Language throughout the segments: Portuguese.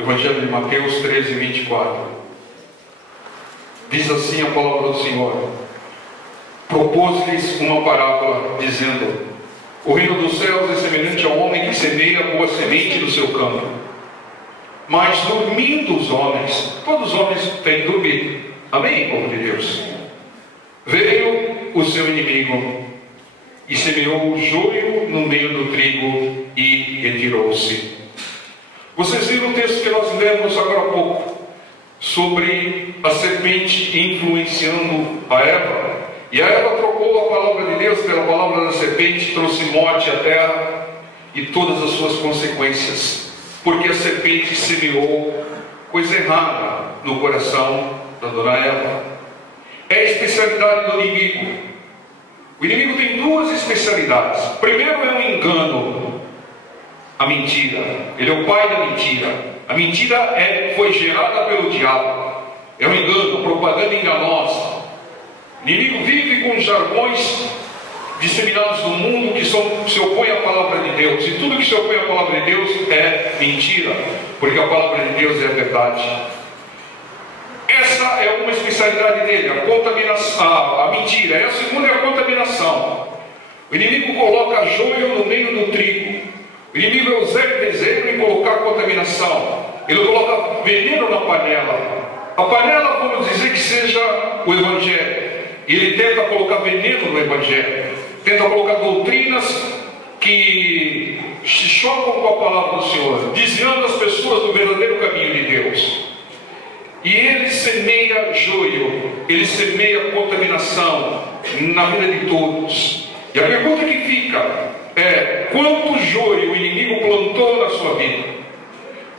Evangelho de Mateus 13, 24. Diz assim a palavra do Senhor: propôs-lhes uma parábola, dizendo: o reino dos céus é semelhante ao homem que semeia a boa semente no seu campo. Mas dormindo os homens, todos os homens têm dormido, amém, povo de Deus? Veio o seu inimigo e semeou o joio no meio do trigo e retirou-se. Vocês viram o texto que nós lemos agora há pouco, sobre a serpente influenciando a Eva. E a Eva trocou a palavra de Deus pela palavra da serpente, trouxe morte à terra e todas as suas consequências, porque a serpente semeou coisa errada no coração da dona Eva. É a especialidade do inimigo. O inimigo tem duas especialidades. Primeiro é o engano, a mentira. Ele é o pai da mentira. A mentira foi gerada pelo diabo. É um engano, propaganda enganosa. O inimigo vive com jargões disseminados no mundo que se opõem à palavra de Deus. E tudo que se opõe à palavra de Deus é mentira, porque a palavra de Deus é a verdade. Essa é uma especialidade dele, a contaminação, a mentira. E a segunda é a contaminação. O inimigo coloca joio no meio do trigo. O inimigo é o Zé Desejo em colocar contaminação. Ele coloca veneno na panela. A panela, vamos dizer que seja o Evangelho. E ele tenta colocar veneno no Evangelho. Tenta colocar doutrinas que se chocam com a palavra do Senhor, desviando as pessoas do verdadeiro caminho de Deus. E ele semeia joio, ele semeia contaminação na vida de todos. E a pergunta que fica é: quanto joio o inimigo plantou na sua vida?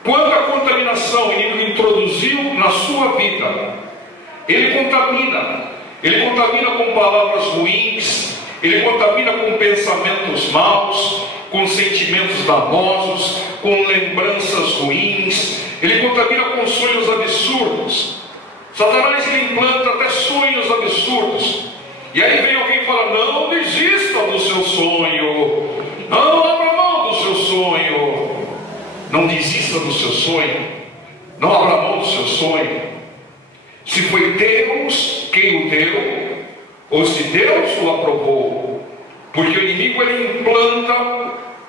Quanta contaminação o inimigo introduziu na sua vida? Ele contamina com palavras ruins, ele contamina com pensamentos maus, com sentimentos danosos, com lembranças ruins, ele contamina com sonhos absurdos. Satanás implanta até sonhos absurdos. E aí vem alguém e fala: não desista do seu sonho, não abra mão do seu sonho. Não desista do seu sonho, não abra mão do seu sonho. Se foi Deus quem o deu, ou se Deus o aprovou. Porque o inimigo ele implanta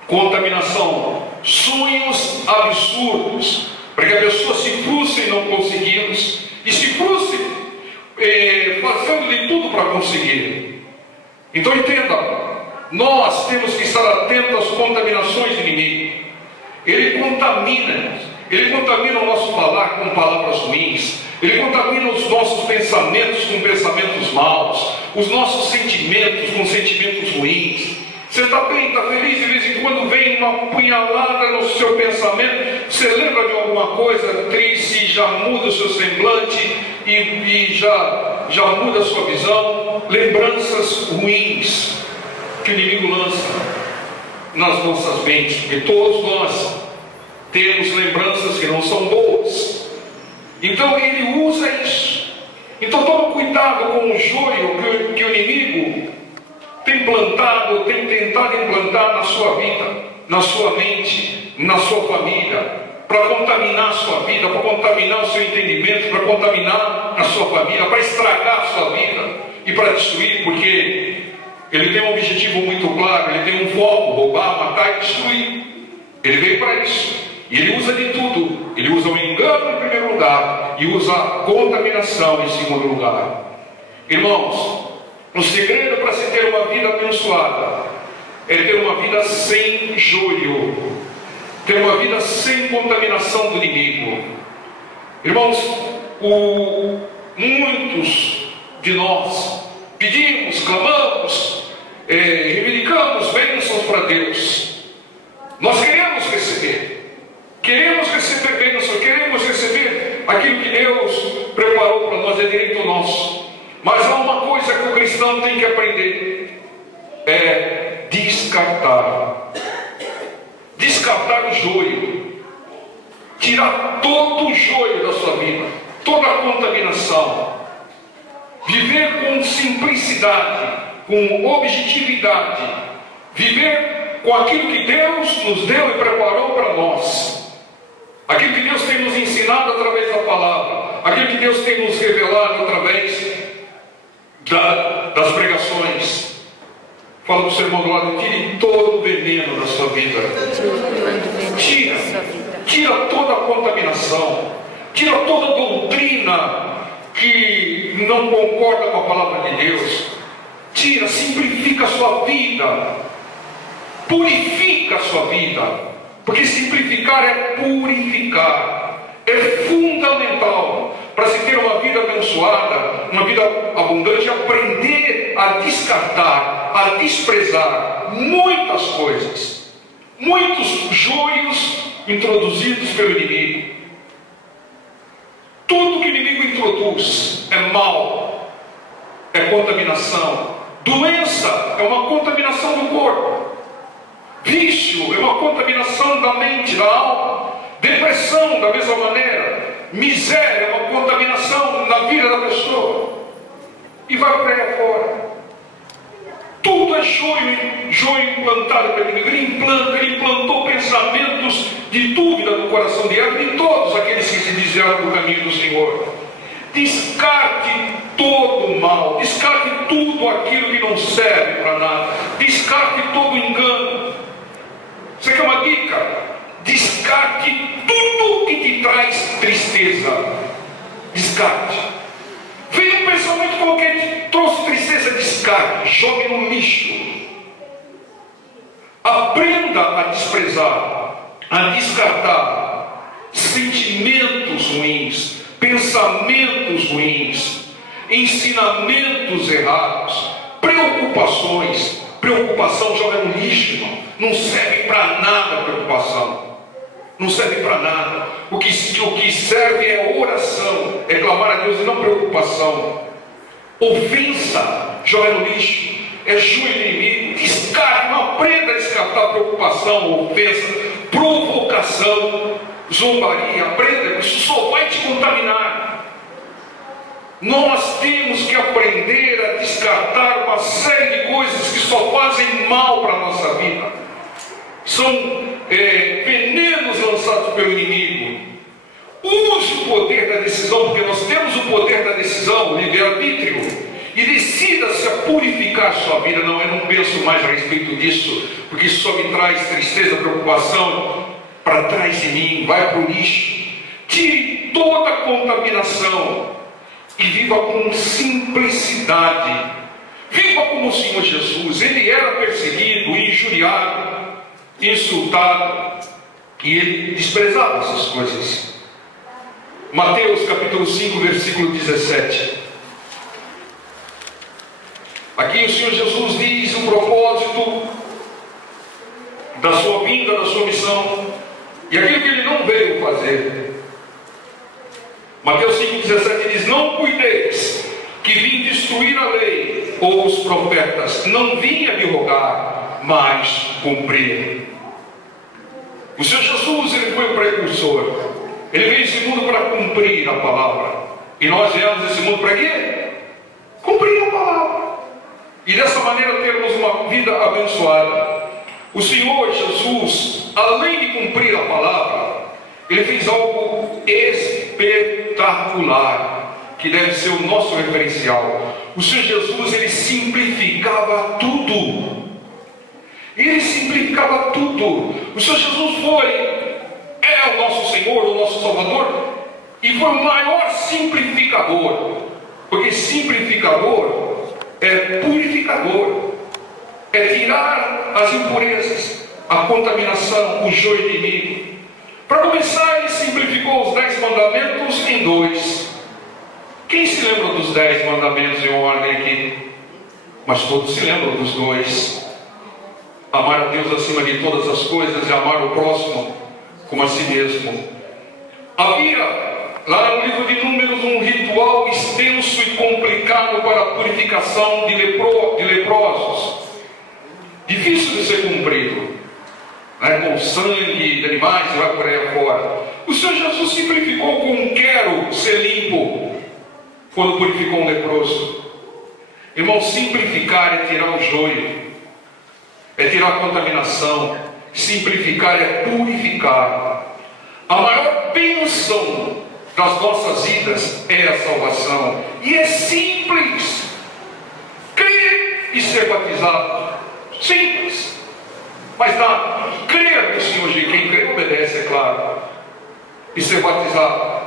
contaminação, sonhos absurdos, para que a pessoa se frustre não conseguindo, e se frustre fazendo de tudo para conseguir. Então entenda, nós temos que estar atentos às contaminações do inimigo. Ele contamina o nosso falar com palavras ruins, ele contamina os nossos pensamentos com pensamentos maus, os nossos sentimentos com sentimentos ruins. Você está bem, está feliz, de vez em quando vem uma punhalada no seu pensamento, você lembra de alguma coisa triste, já muda o seu semblante e já muda a sua visão. Lembranças ruins que o inimigo lança nas nossas mentes, porque todos nós temos lembranças que não são boas. Então ele usa isso. Então tome cuidado com o joio que o inimigo tem plantado, tem tentado implantar na sua vida, na sua mente, na sua família, para contaminar a sua vida, para contaminar o seu entendimento, para contaminar a sua família, para estragar a sua vida e para destruir, porque ele tem um objetivo muito claro, ele tem um foco: roubar, matar e destruir. Ele veio para isso. E ele usa de tudo. Ele usa o engano em primeiro lugar e usa a contaminação em segundo lugar. Irmãos, o segredo para se ter uma vida abençoada é ter uma vida sem joio, ter uma vida sem contaminação do inimigo. Irmãos, muitos de nós pedimos, clamamos, reivindicamos bênçãos para Deus. Nós queremos receber bênção, queremos receber aquilo que Deus preparou para nós, é direito nosso. Mas há uma coisa que o cristão tem que aprender: é descartar o joio, tirar todo o joio da sua vida, toda a contaminação, viver com simplicidade, com objetividade, viver com aquilo que Deus nos deu e preparou para nós. aquilo que Deus tem nos ensinado através da palavra, aquilo que Deus tem nos revelado através das pregações. Fala para o seu irmão do lado: tire todo o veneno da sua vida. Tira toda a contaminação, tira toda a doutrina que não concorda com a palavra de Deus. Tira, simplifica a sua vida, purifica a sua vida, porque simplificar é purificar, é fundamental para se ter uma vida abençoada, uma vida abundante. Aprender a descartar, a desprezar muitas coisas, muitos joios introduzidos pelo inimigo. Tudo que o inimigo introduz é mal, é contaminação. Doença é uma contaminação do corpo. Vício é uma contaminação da mente, da alma. Depressão, da mesma maneira. Miséria é uma contaminação na vida da pessoa. E vai por aí fora. Tudo é joio implantado pelo inimigo. Ele implantou pensamentos de dúvida no coração de Eva e de todos aqueles que se desviaram do caminho do Senhor. Descarte todo o mal, descarte tudo aquilo que não serve para nada, descarte todo o engano. Você quer uma dica? Descarte tudo que te traz tristeza. Descarte. Vem um pensamento qualquer que trouxe tristeza, descarte, jogue no lixo. Aprenda a desprezar, a descartar sentimentos ruins, pensamentos ruins, ensinamentos errados, preocupações. Preocupação joga no lixo, irmão. Não serve para nada a preocupação. Não serve para nada. O que serve é oração, é clamar a Deus e não preocupação. Ofensa joga no lixo, é joio inimigo. Descarte, não aprenda a descartar preocupação, ofensa, provocação, zombaria. Aprenda, isso só vai te contaminar. Nós temos que aprender a descartar uma série de coisas que só fazem mal para a nossa vida. São venenos lançados pelo inimigo. Use o poder da decisão, porque nós temos o poder da decisão, o livre-arbítrio. E decida-se a purificar a sua vida. Não, eu não penso mais a respeito disso, porque isso só me traz tristeza, preocupação. Para trás de mim, vai para o lixo. Tire toda a contaminação e viva com simplicidade. Viva como o Senhor Jesus. Ele era perseguido, injuriado, insultado, e ele desprezava essas coisas. Mateus capítulo 5, versículo 17. Aqui o Senhor Jesus diz o propósito da sua vinda, da sua missão, e aquilo que ele não veio fazer. Mateus 5,17 diz: não cuideis que vim destruir a lei ou os profetas. Não vim abrogar, mas cumprir. O Senhor Jesus, ele foi o precursor. Ele veio esse mundo para cumprir a palavra. E nós viemos esse mundo para quê? Cumprir a palavra. E dessa maneira termos uma vida abençoada. O Senhor Jesus, além de cumprir a palavra, ele fez algo espetacular, que deve ser o nosso referencial. O Senhor Jesus, ele simplificava tudo. Ele simplificava tudo. O Senhor Jesus é o nosso Senhor, o nosso Salvador, e foi o maior simplificador. Porque simplificador é purificador, é tirar as impurezas, a contaminação, o joio inimigo. Para começar, ele simplificou os 10 mandamentos em 2. Quem se lembra dos 10 mandamentos em ordem aqui? Mas todos se lembram dos 2. Amar a Deus acima de todas as coisas e amar o próximo como a si mesmo. Havia lá no livro de Números um ritual extenso e complicado para a purificação de leprosos. Difícil de ser cumprido, com sangue de animais e vai por aí afora. O Senhor Jesus simplificou com quero ser limpo quando purificou um leproso. Irmão, simplificar é tirar o joio, é tirar a contaminação. Simplificar é purificar. A maior bênção das nossas vidas é a salvação. E é simples. Crer e ser batizado. Simples. Mas nada. Crer no Senhor Jesus. Quem crê obedece, é claro. E ser batizado.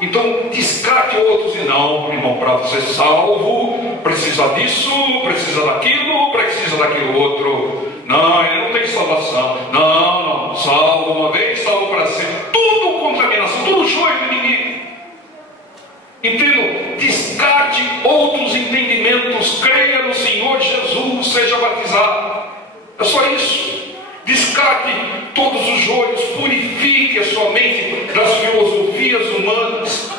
Então, descarte outros e não, irmão, para ser salvo, precisa disso, precisa daquilo outro. Não, ele não tem salvação. Não, salvo uma vez, salvo para sempre. Tudo contaminação, tudo joio do inimigo. Entendo? Descarte outros entendimentos, creia no Senhor Jesus, seja batizado. É só isso. Descarte todos os joios, purifique a sua mente das filosofias humanas.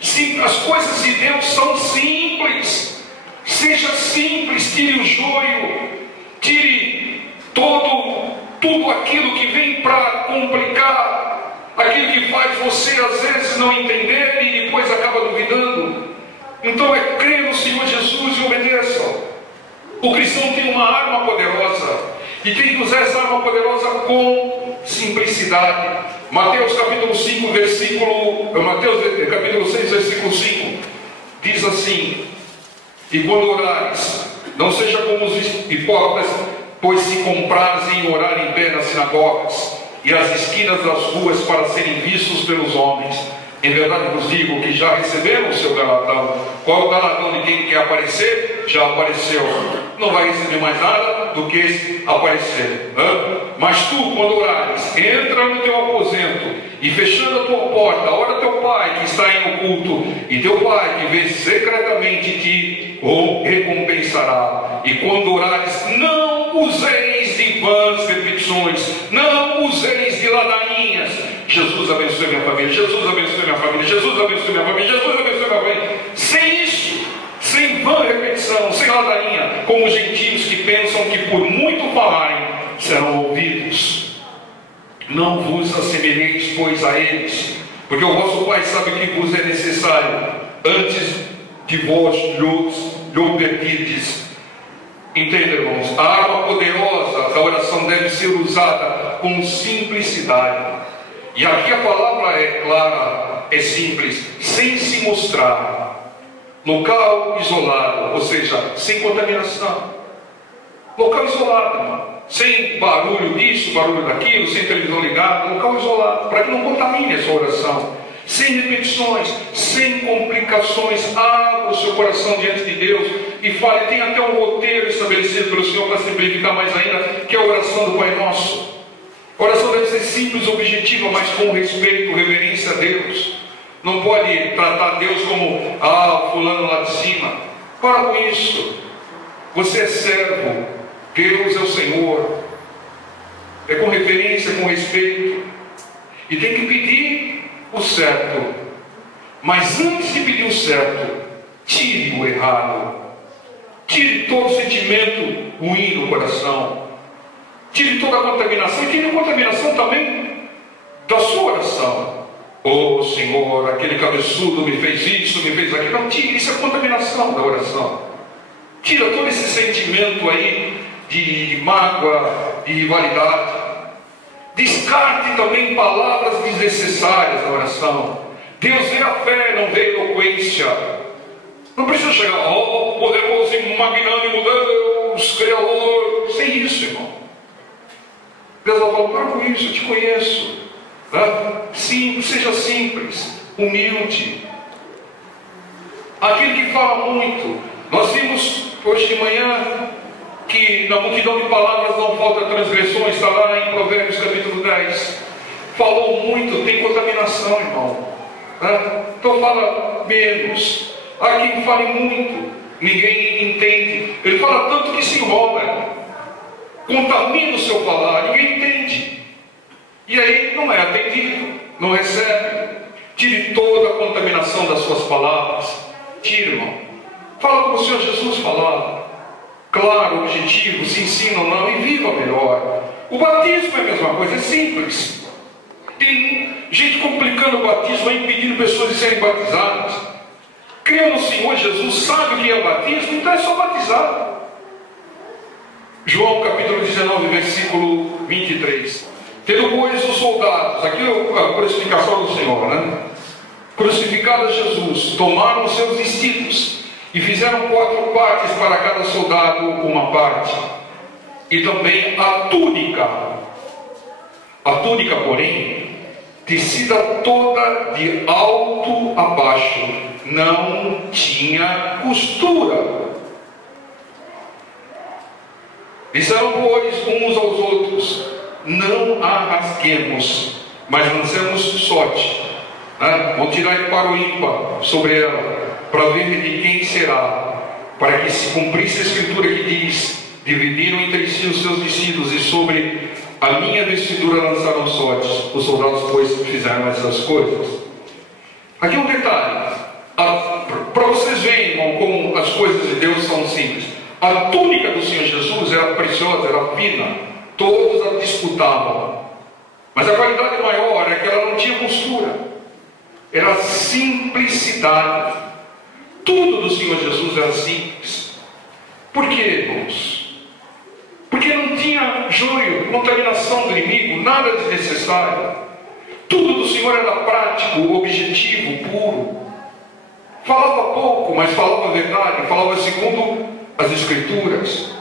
Sim, as coisas de Deus são simples. Seja simples, tire o joio, tire tudo aquilo que vem para complicar, aquilo que faz você às vezes não entender e depois acaba duvidando. Então é crer no Senhor Jesus e obedeça. O cristão tem uma arma poderosa. E tem que usar essa arma poderosa com simplicidade. Mateus capítulo 6, versículo 5, diz assim: e quando orares, não seja como os hipócritas, pois se comprares em orar em pé nas sinagogas e às esquinas das ruas para serem vistos pelos homens. Em verdade vos digo que já receberam o seu galardão. Qual é o galardão de quem quer aparecer? Já apareceu. Não vai receber mais nada do que esse aparecer. Mas tu, quando orares, entra no teu aposento e fechando a tua porta, ora teu pai que está em oculto, e teu pai que vê secretamente te o recompensará. E quando orares, não useis de vãs repetições, não useis de ladainhas. Jesus abençoe minha família, Jesus abençoe minha família, Jesus abençoe minha família, Jesus abençoe minha família. Sem isso, sem vã repetição, sem ladainha, como os gentios que pensam que por muito falarem serão ouvidos. Não vos assemelheis, pois, a eles, porque o vosso Pai sabe que vos é necessário antes de vós lhe pedirdes. Entende, irmãos? A arma poderosa da oração deve ser usada com simplicidade. E aqui a palavra é clara, é simples, sem se mostrar. Local isolado, ou seja, sem contaminação. Local isolado, irmão. Sem barulho disso, barulho daquilo, sem televisão ligada, local isolado, para que não contamine a sua oração. Sem repetições, sem complicações. Abra o seu coração diante de Deus e fale. Tem até um roteiro estabelecido pelo Senhor para simplificar mais ainda, que é a oração do Pai Nosso. A oração deve ser simples, objetiva, mas com respeito, reverência a Deus. Não pode tratar Deus como o fulano lá de cima. Para com isso. Você é servo, Deus é o Senhor. É com reverência, com respeito. E tem que pedir o certo. Mas antes de pedir o certo, tire o errado. Tire todo sentimento ruim no coração. Tire toda a contaminação. E tire a contaminação também da sua oração. Oh Senhor, aquele cabeçudo me fez isso, me fez aquilo. Não, tire, isso é contaminação da oração. Tira todo esse sentimento aí de mágoa, de rivalidade. Descarte também palavras desnecessárias na oração. Deus vê a fé, não vê a eloquência. Não precisa chegar, poderoso e magnânimo Deus, Criador. Sem isso, irmão. Deus vai falar, para com isso, eu te conheço. Sim, seja simples, humilde. Aquele que fala muito. Nós vimos hoje de manhã que na multidão de palavras não falta transgressões. Está lá em Provérbios capítulo 10. Falou muito, tem contaminação, irmão. Então fala menos. Há quem fale muito, ninguém entende. Ele fala tanto que se enrola, contamina o seu falar, ninguém entende. E aí não é atendido, não recebe. Tire toda a contaminação das suas palavras. Tire, irmão. Fala como o Senhor Jesus falava. Claro, objetivo, se ensina ou não, e viva melhor. O batismo é a mesma coisa, é simples. Tem gente complicando o batismo, impedindo pessoas de serem batizadas. Crê no Senhor Jesus, sabe o que é batismo, então é só batizar. João capítulo 19, versículo 23. Tendo, pois, os soldados, aqui a crucificação do Senhor, né? Crucificado Jesus, tomaram os seus vestidos e fizeram 4 partes para cada soldado uma parte, e também a túnica. A túnica, porém, tecida toda de alto a baixo, não tinha costura. Disseram, pois, uns aos outros: não a rasguemos, mas lancemos sorte. Vou tirar para o ímpar sobre ela, para ver de quem será, para que se cumprisse a escritura que diz: dividiram entre si os seus vestidos, e sobre a minha vestidura lançaram sortes. Os soldados, pois, fizeram essas coisas. Aqui um detalhe, para vocês verem, irmão, como as coisas de Deus são simples. A túnica do Senhor Jesus era preciosa, era fina, todos a disputavam, mas a qualidade maior é que ela não tinha costura, era simplicidade. Tudo do Senhor Jesus era simples. Por quê, irmãos? Porque não tinha joio, contaminação do inimigo, nada desnecessário. Tudo do Senhor era prático, objetivo, puro. Falava pouco, mas falava a verdade, falava segundo as Escrituras.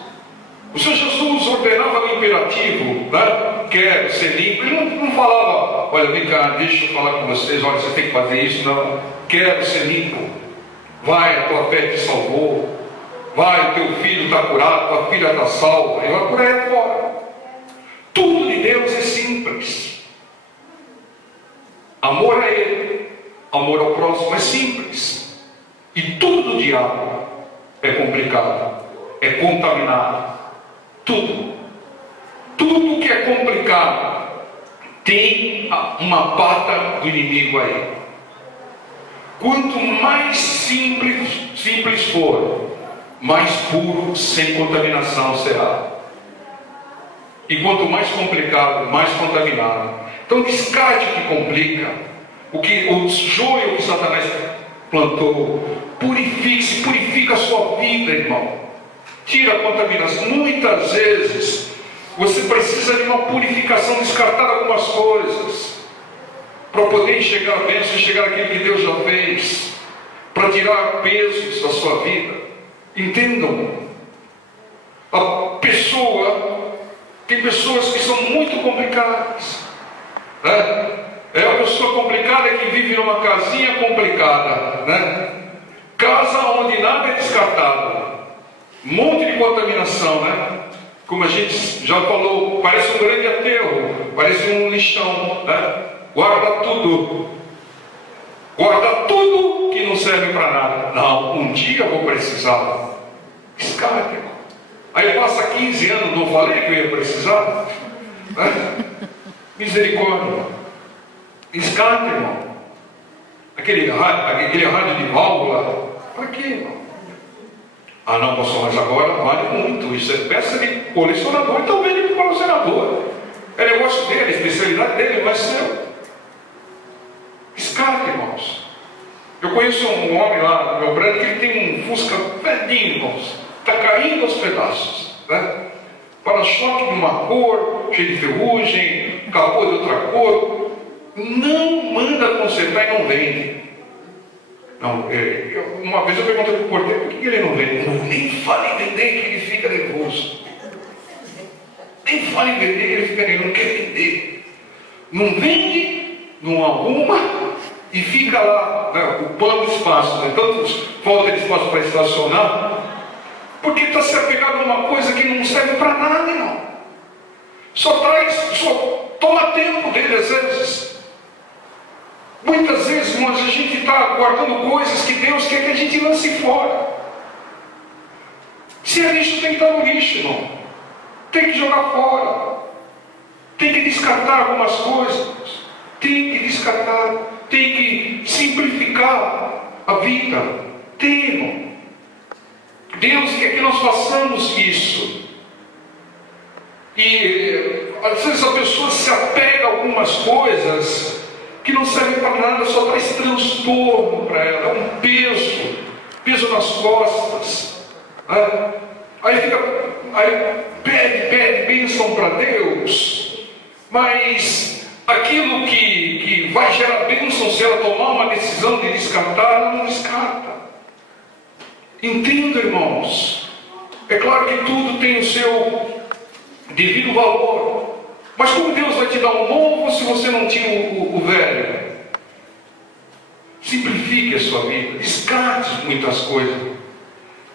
O Senhor Jesus ordenava no imperativo, né? Quero ser limpo. Ele não falava: olha, vem cá, deixa eu falar com vocês, olha, você tem que fazer isso. Não, quero ser limpo. Vai, a tua fé te salvou. Vai, o teu filho está curado, tua filha está salva. E vai por aí fora. Tudo de Deus é simples. Amor a Ele, amor ao próximo é simples. E tudo do diabo é complicado, é contaminado. Tudo que é complicado tem uma pata do inimigo aí. Quanto mais simples for, mais puro, sem contaminação será. E quanto mais complicado, mais contaminado. Então descarte o que complica, o joio que Satanás plantou. Purifique-se, purifica a sua vida, irmão. Tira a contaminação. Muitas vezes você precisa de uma purificação, descartar algumas coisas para poder chegar à bênção, chegar àquilo que Deus já fez, para tirar pesos da sua vida. Entendam, tem pessoas que são muito complicadas, né? É a pessoa complicada que vive numa casinha complicada, né? Casa onde nada é descartado, um monte de contaminação, né? Como a gente já falou, parece um grande aterro, parece um lixão, né? Guarda tudo que não serve para nada. Não, um dia eu vou precisar. Descarte. Aí passa 15 anos, não falei que eu ia precisar? Né? Misericórdia. Descarte, irmão. Aquele rádio de válvula, para quê, irmão? Ah, não, pastor, mas agora vale muito. Isso é peça de colecionador. Então vende para o colecionador. É negócio dele, a especialidade dele, não é seu. Descarte, irmãos. Eu conheço um homem lá no meu prédio que ele tem um Fusca velhinho, irmãos. Está caindo aos pedaços, né? Para-choque de uma cor, cheio de ferrugem, capô de outra cor. Não manda consertar e não vende. Não, uma vez eu perguntei para o porteiro: por que ele não vende? Não, nem fala em vender que ele fica nervoso. Nem fala em vender que ele fica nervoso, não quer vender. Não vende, não arruma e fica lá, né, ocupando espaço, né? Tanto falta de espaço para estacionar, porque está se apegado a uma coisa que não serve para nada, irmão. Só toma tempo dele às vezes. Muitas vezes, irmãos, a gente está guardando coisas que Deus quer que a gente lance fora. Se é lixo, tem que estar no lixo, irmão. Tem que jogar fora. Tem que descartar algumas coisas. Tem que descartar. Tem que simplificar a vida. Tem, irmão. Deus quer que nós façamos isso. E às vezes a pessoa se apega a algumas coisas que não servem para nada, só traz transtorno para ela, é um peso nas costas. Aí pede bênção para Deus, Mas aquilo que vai gerar bênção, se ela tomar uma decisão de descartar, ela não descarta. Entenda, irmãos. É claro que tudo tem o seu devido valor. Mas como Deus vai te dar um novo se você não tira o velho? Simplifique a sua vida. Descarte muitas coisas.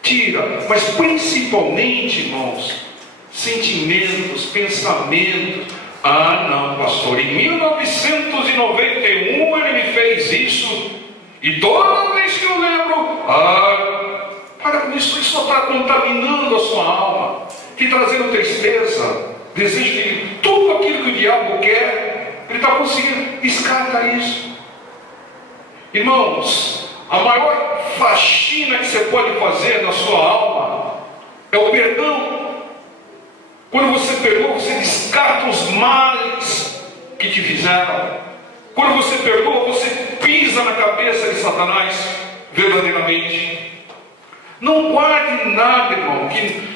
Tira. Mas principalmente, irmãos, sentimentos, pensamentos. Ah, não, pastor, em 1991 ele me fez isso. E toda vez que eu lembro, para com isso, isso só está contaminando a sua alma, te trazendo tristeza, desejo de tudo aquilo que o diabo quer, ele está conseguindo. Descarta isso. Irmãos, a maior faxina que você pode fazer na sua alma é o perdão. Quando você perdoa, você descarta os males que te fizeram. Quando você perdoa, você pisa na cabeça de Satanás verdadeiramente. Não guarde nada, irmão,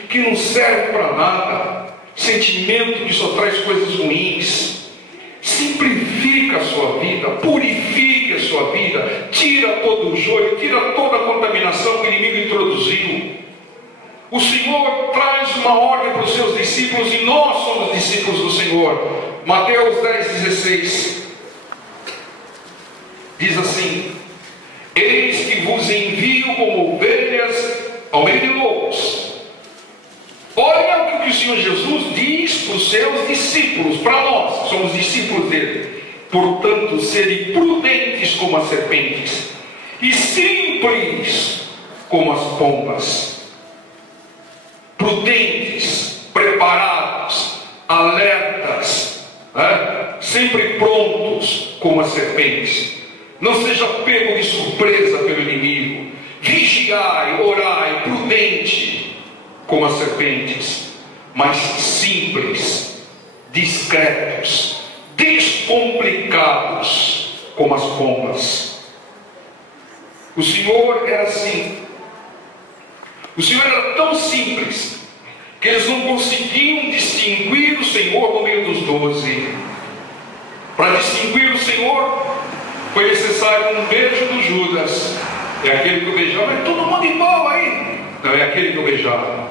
que não serve para nada. Sentimento que só traz coisas ruins. Simplifica a sua vida, purifique a sua vida, tira todo o joio, tira toda a contaminação que o inimigo introduziu. O Senhor traz uma ordem para os seus discípulos e nós somos discípulos do Senhor. Mateus 10,16 diz assim: eis que vos envio como ovelhas ao meio de lobos. Olha o que o Senhor Jesus diz para os seus discípulos, para nós, que somos discípulos dele. Portanto, serem prudentes como as serpentes e simples como as pombas. Prudentes, preparados, alertas, sempre prontos como as serpentes. Não seja pego de surpresa pelo inimigo. Vigiai, orai, prudente como as serpentes, mas simples, discretos, descomplicados como as pombas. O Senhor era assim. O Senhor era tão simples que eles não conseguiam distinguir o Senhor no meio dos 12. Para distinguir o Senhor, foi necessário um beijo do Judas. É aquele que eu beijava, mas todo mundo igual aí. Não, é aquele que eu beijava.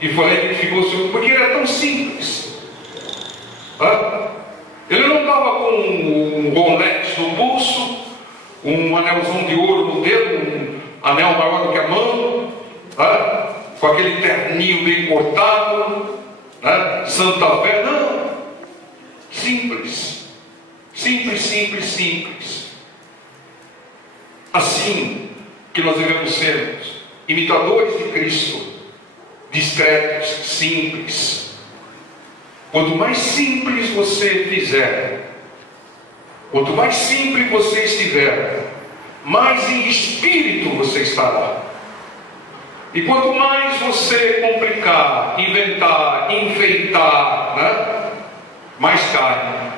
E foi aí que ficou o Senhor, porque ele era tão simples. Ele não estava com um Rolex no pulso, um anelzão de ouro no dedo, anel maior do que a mão, com aquele terninho bem cortado, Santa Fé, não. Simples, simples, simples, simples. Assim que nós devemos ser imitadores de Cristo, discretos, simples. Quanto mais simples você fizer, quanto mais simples você estiver, mais em espírito você estará. E quanto mais você complicar, inventar, enfeitar, mais cai.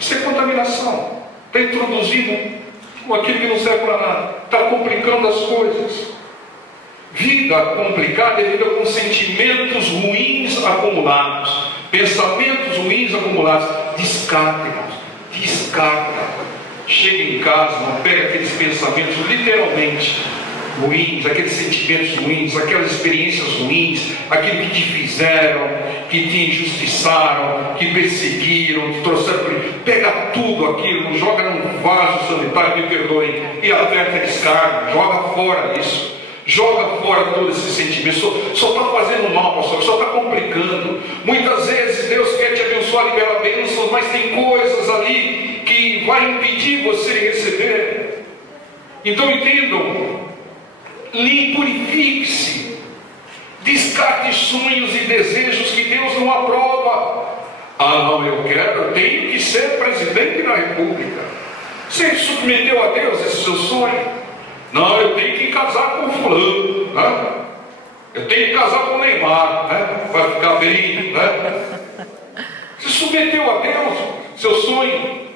Isso é contaminação. Está introduzindo aquilo que não serve para nada. Está complicando as coisas. Vida complicada é vida com sentimentos ruins acumulados, pensamentos ruins acumulados. Descarta, irmãos. Descarta. Chega em casa, não pega aqueles pensamentos literalmente ruins, aqueles sentimentos ruins, aquelas experiências ruins, aquilo que te fizeram, que te injustiçaram, que perseguiram, que trouxeram. Pega tudo aquilo, joga num vaso sanitário, me perdoem, e aperta a descarga, joga fora isso. Joga fora todo esse sentimento. Só está fazendo mal, pastor, só está complicando. Muitas vezes Deus quer te abençoar, liberar bênçãos, mas tem coisas ali que vai impedir você de receber. Então entendam, purifique-se, descarte sonhos e desejos que Deus não aprova. Não, eu tenho que ser presidente da República. Você submeteu a Deus esse seu sonho? Não, eu tenho que casar com fulano, eu tenho que casar com o Neymar, vai ficar bem, Você submeteu a Deus seu sonho?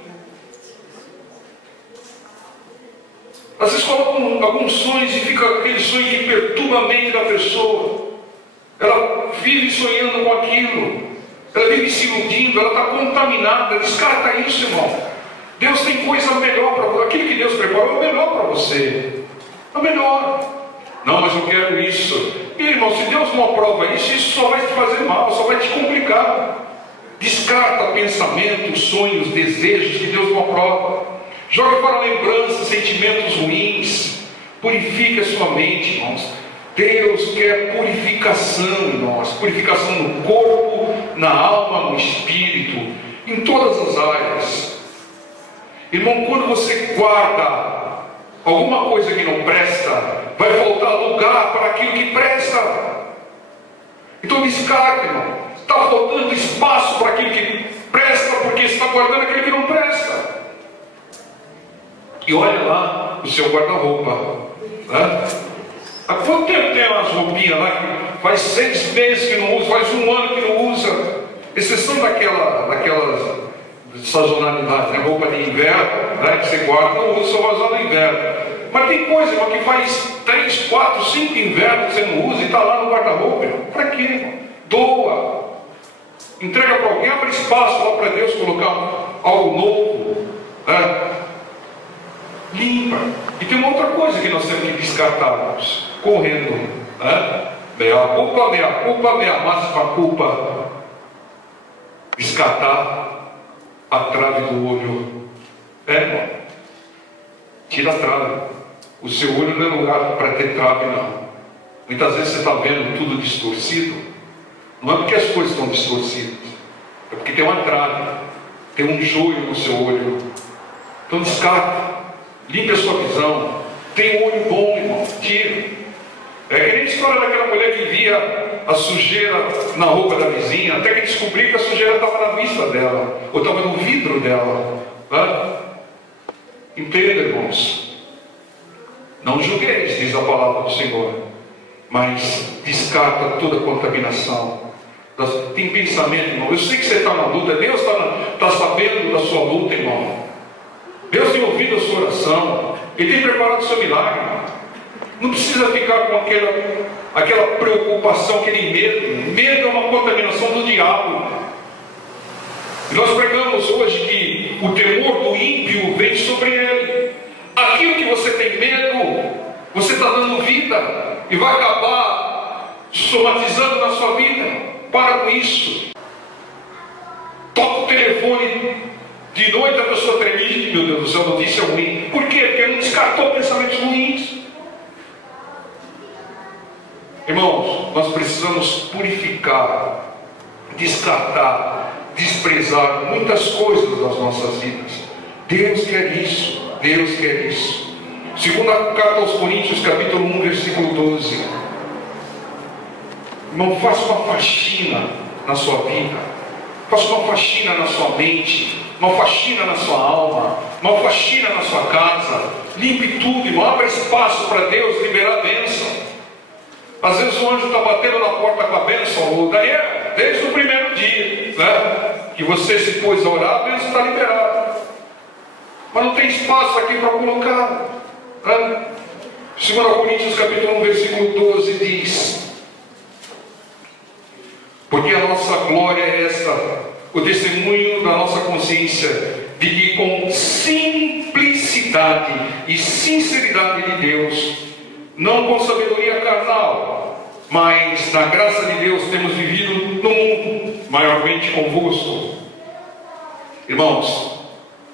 Às vezes colocam alguns sonhos e fica aquele sonho que perturba a mente da pessoa. Ela vive sonhando com aquilo. ela vive se iludindo, ela está contaminada. Descarta isso, irmão. Deus tem coisa melhor para você. Aquilo que Deus preparou é o melhor para você. É o melhor. Não, mas eu quero isso. E, irmão, se Deus não aprova isso, isso só vai te fazer mal, só vai te complicar. Descarta pensamentos, sonhos, desejos que Deus não aprova. Joga para lembranças, sentimentos ruins. Purifique a sua mente, irmãos. Deus quer purificação em nós. Purificação no corpo, na alma, no espírito, em todas as áreas. Irmão, quando você guarda alguma coisa que não presta, vai faltar lugar para aquilo que presta. Então descarta, irmão. Está faltando espaço para aquilo que presta, porque está guardando aquilo que não presta. E olha lá o seu guarda-roupa, né? Há quanto tempo tem umas roupinhas lá que faz 6 meses que não usa, faz 1 ano que não usa, exceção daquelas sazonalidades, né? Roupa de inverno, né? Que você guarda, não usa, só vai usar no inverno. Mas tem coisa, irmão, que faz 3, 4, 5 invernos que você não usa e está lá no guarda-roupa. Para quê, irmão? Doa. Entrega para alguém, abre espaço lá para Deus colocar algo novo, né? Limpa. E tem uma outra coisa que nós temos que descartar, correndo, né? Meia culpa, meia máxima culpa. Descartar a trave do olho. Irmão, tira a trave. O seu olho não é lugar para ter trave, não. Muitas vezes você está vendo tudo distorcido. Não é porque as coisas estão distorcidas, é porque tem uma trave, tem um joio no seu olho. Então descarta, limpe a sua visão. Tem um olho bom, irmão, tira. É que nem a história daquela mulher que via a sujeira na roupa da vizinha, até que descobriu que a sujeira estava na vista dela, ou estava no vidro dela. Né? Entenda, irmãos, não julgueis, diz a palavra do Senhor, mas descarta toda contaminação. Tem pensamento, irmão. Eu sei que você está na luta. Deus está sabendo da sua luta, irmão. Deus tem ouvido a sua oração. Ele tem preparado o seu milagre. Não precisa ficar com aquela preocupação, aquele medo. Medo é uma contaminação do diabo. E nós pregamos hoje que o temor do ímpio vem sobre ele. Aquilo que você tem medo, você está dando vida e vai acabar somatizando na sua vida. Para com isso. Toca o telefone de noite, a pessoa treme, meu Deus do céu, notícia ruim. Por quê? Porque não descartou pensamentos ruins. Irmãos, nós precisamos purificar, descartar, desprezar muitas coisas das nossas vidas. Deus quer isso. Deus quer isso. Segunda carta aos Coríntios, capítulo 1, versículo 12. Irmão, faça uma faxina na sua vida, faça uma faxina na sua mente, uma faxina na sua alma, uma faxina na sua casa. Limpe tudo, irmão. Abra espaço para Deus liberar a bênção. Às vezes o anjo está batendo na porta com a bênção, daí é desde o primeiro dia, né? Que você se pôs a orar, a bênção está liberada. Mas não tem espaço aqui para colocar, né? 2 Coríntios capítulo 1, versículo 12 diz: porque a nossa glória é esta, o testemunho da nossa consciência, de que com simplicidade e sinceridade de Deus, não com sabedoria carnal, mas na graça de Deus temos vivido no mundo, maiormente convosco. Irmãos,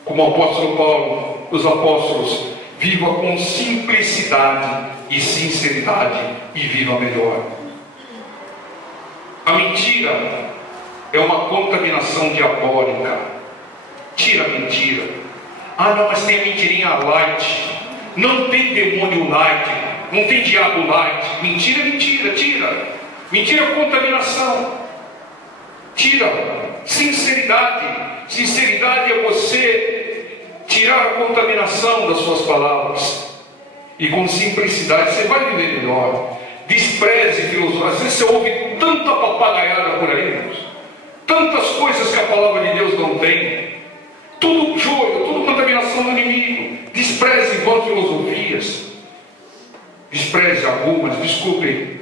como o apóstolo Paulo, os apóstolos, viva com simplicidade e sinceridade e viva melhor. A mentira é uma contaminação diabólica. Tira a mentira. Ah, não, mas tem a mentirinha light. Não tem demônio light. Não tem diabo light. Mentira é mentira, tira. Mentira é contaminação. Tira. Sinceridade. Sinceridade é você tirar a contaminação das suas palavras. E com simplicidade você vai viver melhor. Despreze filosofia. Às vezes você ouve tanta papagaiada por aí, irmãos. Tantas coisas que a palavra de Deus não tem. Tudo joio, tudo contaminação do inimigo. Despreze vãs filosofias. Despreze algumas, desculpem,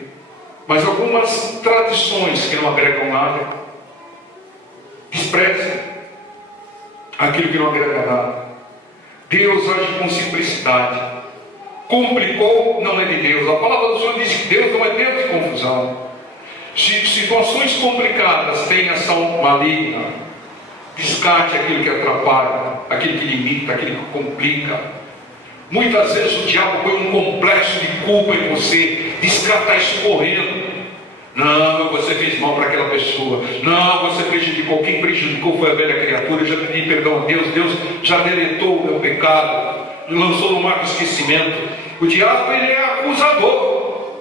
mas algumas tradições que não agregam nada. despreze aquilo que não agrega nada. Deus age com simplicidade. Complicou não é de Deus. A palavra do Senhor diz que Deus não é Deus de confusão. Situações complicadas têm ação maligna. Descarte aquilo que atrapalha, aquilo que limita, aquilo que complica. Muitas vezes o diabo põe um complexo de culpa em você. Descarta isso correndo. Não, você fez mal para aquela pessoa. Não, você prejudicou. Quem prejudicou foi a velha criatura. Eu já pedi perdão a Deus. Deus já deletou o meu pecado. Lançou no mar do esquecimento. O diabo, ele é acusador.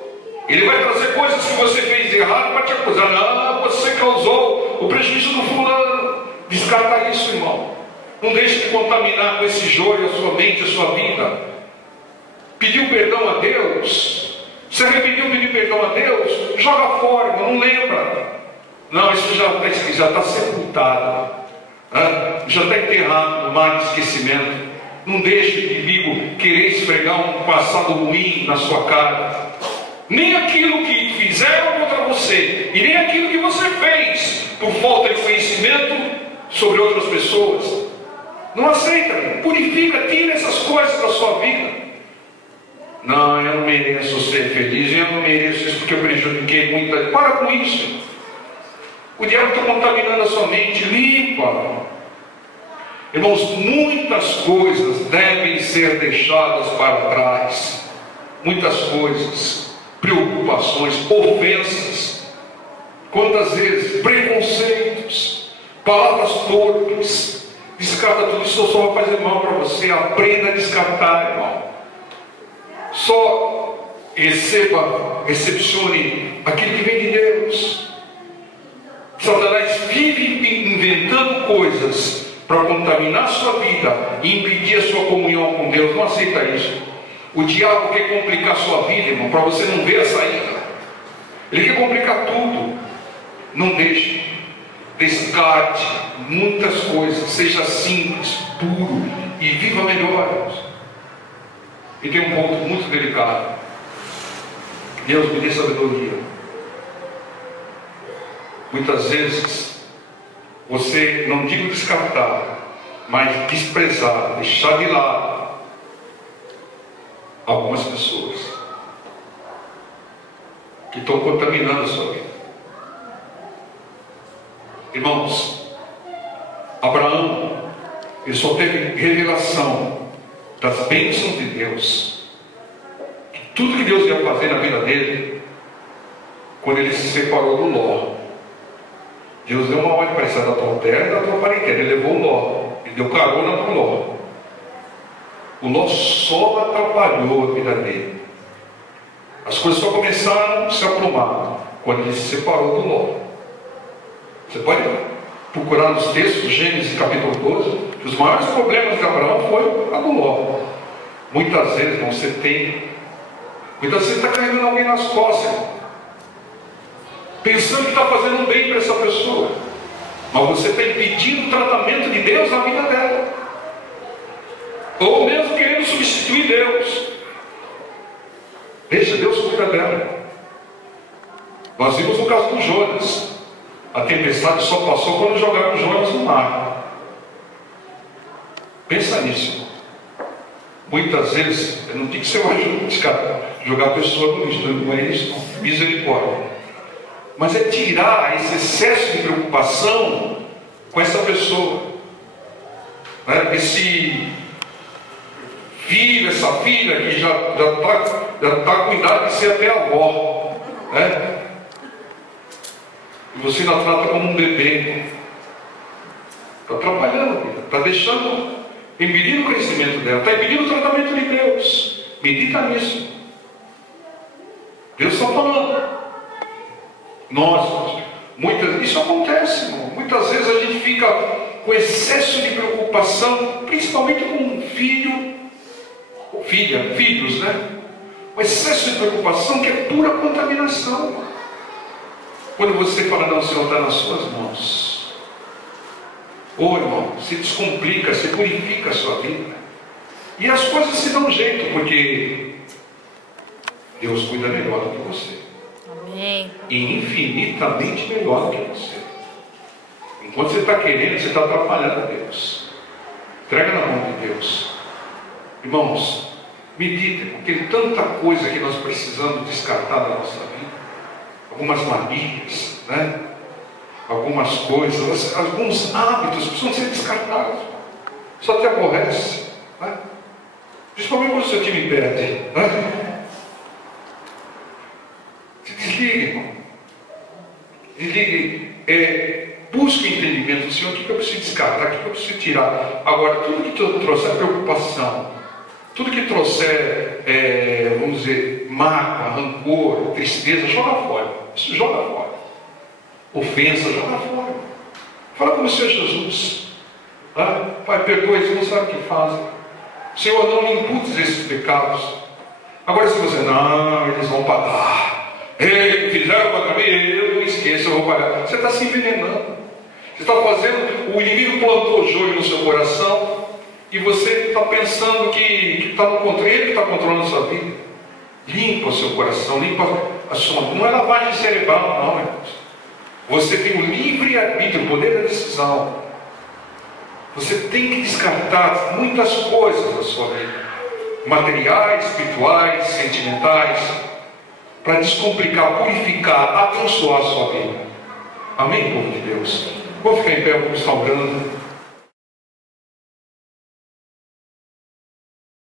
Ele vai trazer coisas que você fez errado para te acusar. Não, você causou o prejuízo do fulano. Descarta isso, irmão. Não deixe de contaminar com esse joio a sua mente, a sua vida. Pediu perdão a Deus. Se arrependeu, pediu perdão a Deus. Joga fora, irmão, não lembra. Não, isso já está sepultado. Já está enterrado no mar de esquecimento. Não deixe o inimigo querer esfregar um passado ruim na sua cara. Nem aquilo que fizeram contra você, e nem aquilo que você fez por falta de conhecimento sobre outras pessoas. Não aceita, purifica, tira essas coisas da sua vida. Não, eu não mereço ser feliz, eu não mereço isso porque eu prejudiquei muita. Para com isso. O diabo está contaminando a sua mente. Limpa. Irmãos, muitas coisas devem ser deixadas para trás. Muitas coisas, preocupações, ofensas. Quantas vezes? Preconceitos, palavras torpes. Descarta tudo isso, só vai fazer mal para você. Aprenda a descartar, irmão. Só recepcione aquilo que vem de Deus. Satanás vive inventando coisas para contaminar a sua vida e impedir a sua comunhão com Deus. Não aceita isso. O diabo quer complicar a sua vida, irmão, para você não ver a saída. Ele quer complicar tudo. Não deixe. Descarte muitas coisas. Seja simples, puro e viva melhor. E tem um ponto muito delicado. Deus me dê sabedoria. Muitas vezes você, não digo descartar, mas desprezar, deixar de lado algumas pessoas que estão contaminando a sua vida. Irmãos, Abraão, ele só teve revelação das bênçãos de Deus, tudo que Deus ia fazer na vida dele, quando ele se separou do Ló. Deus deu uma ordem para ele: sai da tua terra e da tua parentela. Ele levou o Ló, ele deu carona para o Ló. O Ló só atrapalhou a vida dele. As coisas só começaram a se aprumar quando ele se separou do Ló. Você pode procurar nos textos, Gênesis capítulo 12, que os maiores problemas de Abraão foi a do Ló. Muitas vezes você está carregando alguém nas costas, pensando que está fazendo um bem para essa pessoa, mas você está impedindo o tratamento de Deus na vida dela, ou mesmo querendo substituir Deus. Deixa Deus cuidar dela. Nós vimos o caso do Jonas. A tempestade só passou quando jogaram Jonas no mar. Pensa nisso. Muitas vezes, eu não digo que você vai jogar a pessoa no lixo, não é isso, não. Misericórdia. Mas é tirar esse excesso de preocupação com essa pessoa, né? Esse filho, essa filha que já está cuidado de ser até avó, né? E você ainda trata como um bebê. Está trabalhando, está deixando, impedindo o crescimento dela, está impedindo o tratamento de Deus. Medita nisso. Deus está falando. Isso acontece, irmão. Muitas vezes a gente fica com excesso de preocupação, principalmente com um filho, ou filhos, né? Um excesso de preocupação que é pura contaminação. Quando você fala: não, o Senhor está nas suas mãos. Ô irmão, se descomplica, se purifica a sua vida. E as coisas se dão jeito, porque Deus cuida melhor do que você. Amém. E infinitamente melhor do que você. Enquanto você está querendo, você está atrapalhando a Deus. Entrega na mão de Deus. Irmãos, meditem, porque tem tanta coisa que nós precisamos descartar da nossa vida. Algumas manias, né? Algumas coisas, alguns hábitos precisam ser descartados. Só te aborrece, né? Principalmente quando o seu time perde, né? Se desligue, irmão. Desligue. Busque o entendimento do Senhor. O que eu preciso descartar? O que eu preciso tirar? Agora, tudo que trouxer preocupação, tudo que trouxer, vamos dizer, mágoa, rancor, tristeza, joga fora. Isso joga fora. Ofensa, joga fora. Fala com o Senhor Jesus. Ah, Pai, perdoa, eles não sabem o que fazem. Senhor, não lhe imputes esses pecados. Agora, se você, não, eles vão pagar. Ei, fizeram contra mim, eu não esqueço, eu vou pagar. Você está se envenenando. Você está fazendo, o inimigo plantou joio no seu coração e você está pensando que está no controle, ele está controlando a sua vida. Limpa o seu coração, limpa a sua. Não é lavagem cerebral, não, irmãos. Você tem o livre-arbítrio, o poder da decisão. Você tem que descartar muitas coisas da sua vida, materiais, espirituais, sentimentais, para descomplicar, purificar, abençoar a sua vida. Amém, povo de Deus? Vou ficar em pé, vamos estar orando.